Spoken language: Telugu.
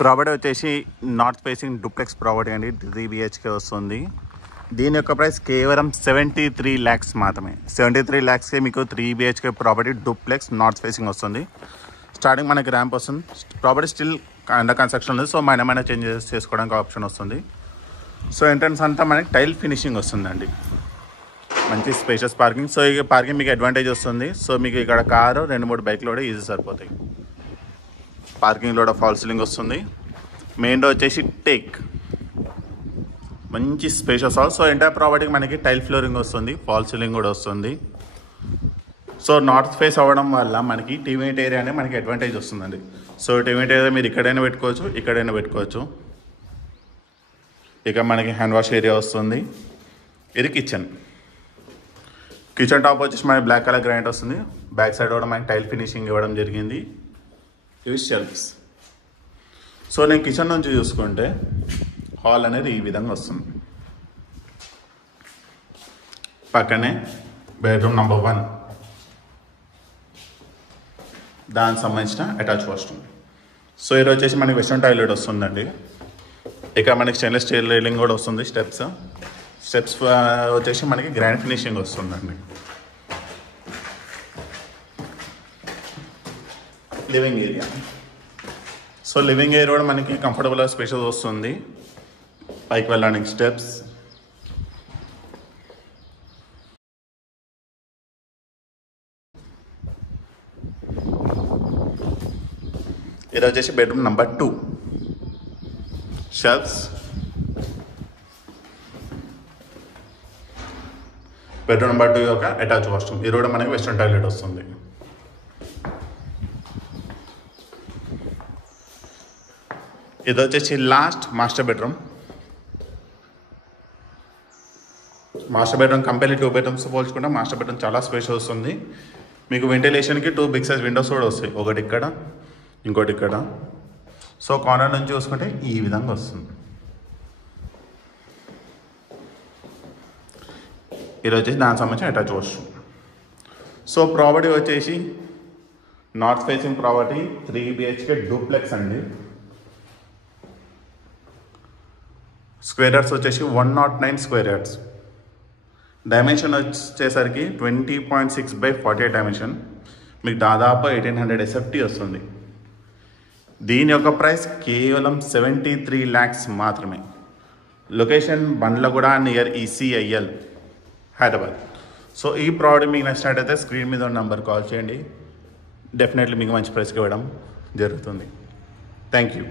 ప్రాపర్టీ వచ్చేసి నార్త్ ఫేసింగ్ డూప్లెక్స్ ప్రాపర్టీ అండి, 3 BHK వస్తుంది. దీని యొక్క ప్రైస్ కేవలం 73 lakhs మాత్రమే. 73 lakhsకే మీకు 3 BHK property duplex north facing వస్తుంది. స్టార్టింగ్ మనకి ర్యాంప్ వస్తుంది. ప్రాపర్టీ స్టిల్ అండర్ కన్స్ట్రక్షన్ ఉంది, సో మైనా చేంజెస్ చేసుకోవడానికి ఆప్షన్ వస్తుంది. సో ఎంట్రన్స్ అంతా మనకి టైల్ ఫినిషింగ్ వస్తుందండి. మంచి స్పేషియస్ పార్కింగ్. సో ఈ పార్కింగ్ మీకు అడ్వాంటేజ్ వస్తుంది. సో మీకు ఇక్కడ కారు 2-3 బైక్లు కూడా ఈజీ సరిపోతాయి. పార్కింగ్లో కూడా ఫాల్ సీలింగ్ వస్తుంది. మెయిన్ డోర్ వచ్చేసి టేక్, మంచి స్పేషియస్ హాల్. సో ఎంటైర్ ప్రాపర్టీకి మనకి టైల్ ఫ్లోరింగ్ వస్తుంది, ఫాల్ సీలింగ్ కూడా వస్తుంది. సో నార్త్ ఫేస్ అవ్వడం వల్ల మనకి టీవీట్ ఏరియా అనేది మనకి అడ్వాంటేజ్ వస్తుందండి. సో టీవీట్ ఏరియా మీరు ఇక్కడైనా పెట్టుకోవచ్చు, ఇక్కడైనా పెట్టుకోవచ్చు. ఇక మనకి హ్యాండ్ వాష్ ఏరియా వస్తుంది. ఇది కిచెన్ టాప్ వచ్చేసి మనకి బ్లాక్ కలర్ గ్రానైట్ వస్తుంది. బ్యాక్ సైడ్ కూడా మనకి టైల్ ఫినిషింగ్ ఇవ్వడం జరిగింది. ఇవి షెల్ఫ్స్. సో నేను కిచెన్ నుంచి చూసుకుంటే హాల్ అనేది ఈ విధంగా వస్తుంది. పక్కనే బెడ్రూమ్ నెంబర్ 1, దానికి సంబంధించిన అటాచ్ వాష్రూమ్. సో ఇది వచ్చేసి మనకి వెస్ట్రన్ టాయిలెట్ వస్తుందండి. ఇక మనకి స్టెయిన్లెస్ స్టీల్ రైలింగ్ కూడా వస్తుంది. స్టెప్స్ వచ్చేసి మనకి గ్రాండ్ ఫినిషింగ్ వస్తుందండి. Living area. So living area కూడా మనకి కంఫర్టబుల్ స్పేషియస్ వస్తుంది. పైకి వెళ్ళడానికి స్టెప్స్. ఇది వచ్చేసి bedroom number 2, shelves. Bedroom number 2 యొక్క అటాచ్ వాష్రూమ్. ఇది కూడా మనకి వెస్ట్రన్ టాయిలెట్ వస్తుంది. ఇది వచ్చేసి last master bedroom. Compare 2 bedrooms పోల్చుకుంటే మాస్టర్ బెడ్రూమ్ చాలా స్పేస్ వస్తుంది. మీకు వెంటిలేషన్కి 2 బిగ్ సైజ్ విండోస్ కూడా వస్తాయి, ఒకటి ఇక్కడ, ఇంకోటి ఇక్కడ. సో కార్నర్ నుంచి చూసుకుంటే ఈ విధంగా వస్తుంది. ఇది వచ్చేసి దానికి సంబంధించిన అటాచ్ వాష్రూమ్. సో ప్రాపర్టీ వచ్చేసి north facing property 3 BHK duplex అండి. స్క్వేర్ యార్డ్స్ వచ్చేసి 109 స్క్వేర్ యార్డ్స్. డైమెన్షన్ వచ్చేసరికి 20.6/48 డైమెన్షన్. మీకు దాదాపు 1800 SFT వస్తుంది. దీని యొక్క ప్రైస్ కేవలం 73 lakhs మాత్రమే. Location Bandlaguda near ECIL Hyderabad. So ఈ ప్రాడక్ట్ మీకు నచ్చినట్టయితే స్క్రీన్ మీద ఉన్న నెంబర్ కాల్ చేయండి. డెఫినెట్లీ మీకు మంచి ప్రైస్కి ఇవ్వడం జరుగుతుంది. Thank you.